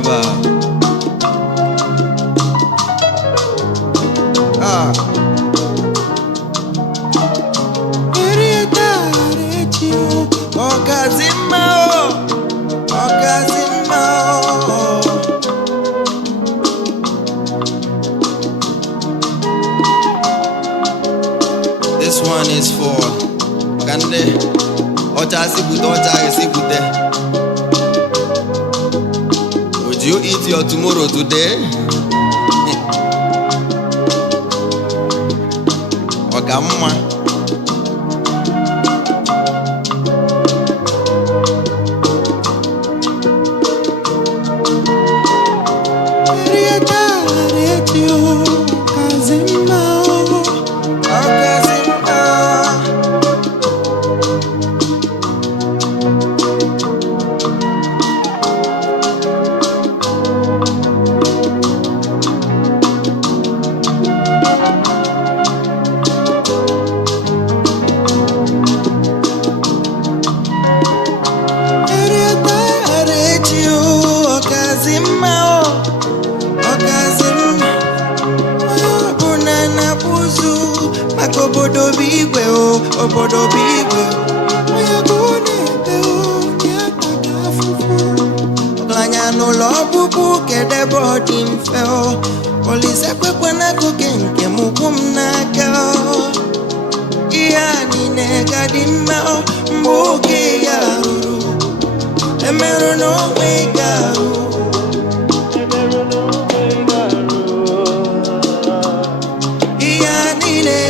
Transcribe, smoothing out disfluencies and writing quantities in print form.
Aba. This one is for Gande. Ocha sibute, ocha sibute. Would you eat your tomorrow today? Ogamma. Obodo bigwe o, obodo bigwe. Oya kone te o, kia taka fufu. Oklanya no lo bubu kede body mfe o. Polise kwekwe na kuke nke mukum na ke o. Iya nine kadime o, mbuke ya uru. Emeru no wega o. Ele